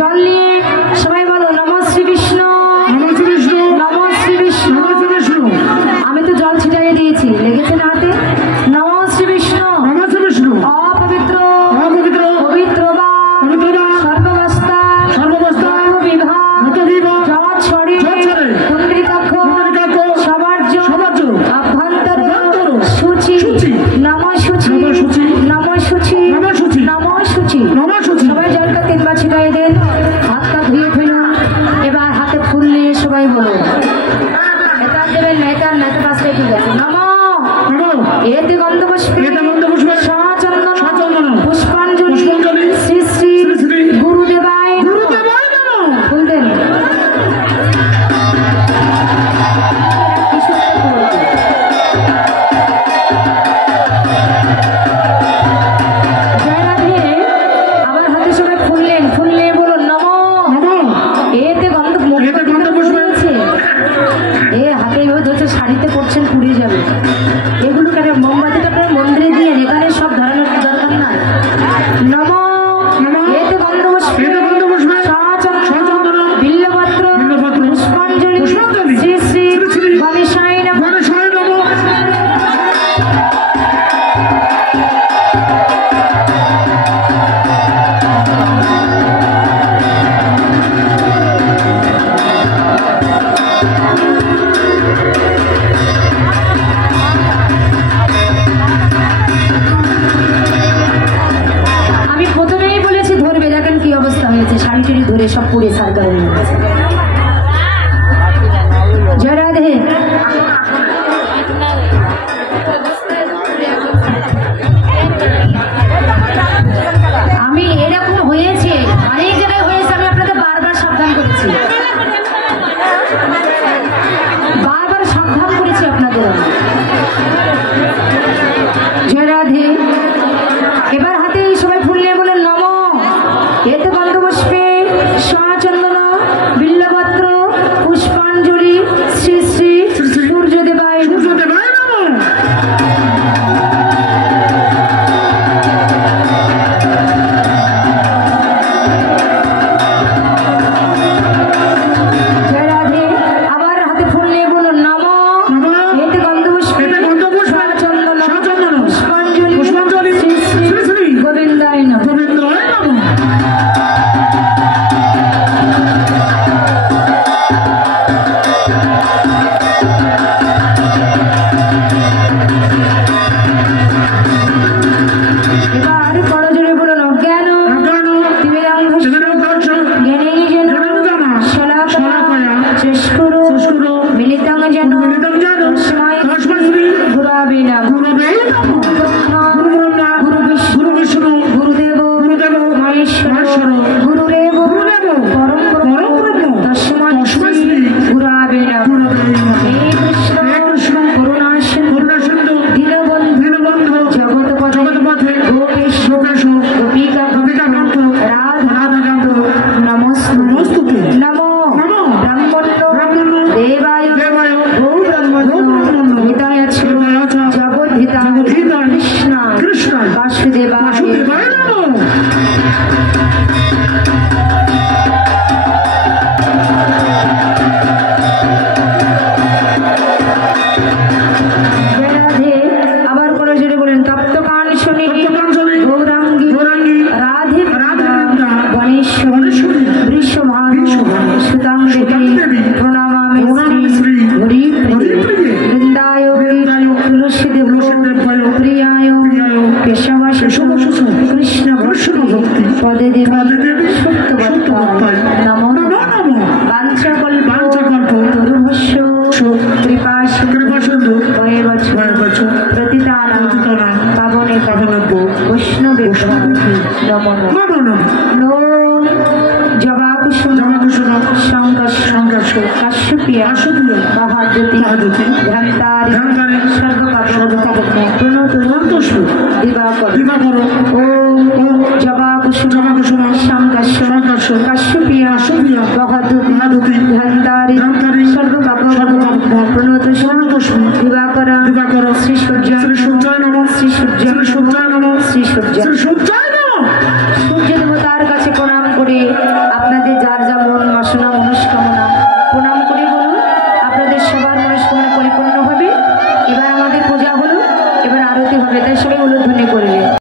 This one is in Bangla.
জল নিয়ে সবাই বলো নমঃ শ্রী বিষ্ণু, নমঃ শ্রী বিষ্ণু, নমঃ শ্রী বিষ্ণু। নমঃ শ্রী বিষ্ণু। আমি তো জল ছিটাইয়ে দিয়েছি, লেগেছে না হাতে? নমঃ শ্রী বিষ্ণু, নমঃ শ্রী বিষ্ণু। অপবিত্র অপবিত্র পবিত্র বা পবিত্র বা সর্বাবস্থা সর্বাবস্থা বিভাগ বিভাগ জগৎ ছড়ে কুণ্ডলিকাক্ষ সবার্য আভ্যন্তর সূচি নমঃ সূচি নমঃ সূচি নমঃ সূচি নমঃ সূচি। নমঃ সূচি। সবাই জলটা 3 বার ছিটাই দেন, হাতটা ধুয়ে ফেলুন। এবার হাতে ফুল নিয়ে সবাই বলো, এটা দেবেন না, এটা না, এটা পাশে ঠিক আছে। নমঃ এতে গন্ধপুষ্পে সচন্দন পুষ্পাঞ্জলি শ্রী শ্রী গুরুদেবায় ফুল দেন। আবার হাতে সবাই ফুললেন, ফুললে বলুন নমঃ এতে গন্ধপুষ্পে এ হাতে এভাবে ধরছে, শাড়িতে পড়ছেন পুড়ে যাবে। এগুলো কেন মোমবাতিটা আপনার মন্দিরে দিয়ে এখানে সব ধরানোর দরকার নাই। নমঃ এতে গন্ধপুষ্পে সচন্দন বিল্বপত্র পুষ্পাঞ্জলি শ্রী শ্রী গণেশায় নমঃ। আমি প্রথমেই বলেছি ধরবে, দেখেন কি অবস্থা হয়েছে, শাড়ি টাড়ি ধরে সব পুড়ে সারকার হয়ে গেছে। জয় রাধে। আমি এরকম হয়েছে, অনেক জায়গায় হয়েছে, আমি আপনাদের বারবার সাবধান করেছি, বারবার সাবধান করেছি আপনাদের। জয় রাধে। এবার হাতে সবাই ফুল নিয়ে বলেন নমঃ এতে গন্ধপুষ্পে সচন্দন বিল্বপত্র পুষ্পাঞ্জলি শ্রী শ্রী সূর্যদেবায় জয় রাধে। আবার হাতে ফুল নিয়ে বলুন নমঃ এতে গন্ধপুষ্পে সচন্দন পুষ্পাঞ্জলি শ্রী শ্রী গোবিন্দায় নমঃ। এবার করজোড়ে বলুন অজ্ঞান জ্ঞানেই যেন শলাকয়া চক্ষুরো মিলিতং যেন তস্मै গুরবে নমঃ। গুরু বিষ্ণু গুরুদেব মহেশ্বর গুরুরেব পরম ব্রহ্ম তস্मै গুরবে নমঃ। হে কৃষ্ণ করুণাসিন্ধু দীনবন্ধু জগৎপথে গোপেশ গোপিকাকান্ত রাধাকান্ত নমস্তুতে। নমো ব্রহ্মণ্য দেবায় গো ব্রহ্মণ্য হিতায় চ জগদ্ধিতায় কৃষ্ণায় বাসুদেবায় নমঃ। আবার করে জোরে বলেন তপ্ত কাঞ্চনী গৌরাঙ্গী রাধে গণেশ্বরী বৃষভানু সুতাং দেবী প্রণমামি শ্রী হরি বৃন্দায় তুলসী দেব প্রিয়ায় কেশবাস কৃষ্ণ ভক্তি পদে দেবী সত্যবত্তায় নমঃ। বাঞ্ছাকল্প তরুভস্য কৃপাসিন্ধু প্রতিতানাং পাবনে বৈষ্ণবে নমঃ। নমঃ জবাকুসুম শঙ্কর কাশ্যপিয়া মহাদ্যুতি ধ্যান্তারি সর্বকার্য প্রণত দিবাকর। ওম জবাকুসুম শঙ্কর কাশ্যপিয়া মহাদ্যুতি ধ্যান্তারি সর্বকার্য প্রণত দিবাকর শ্রী সূর্য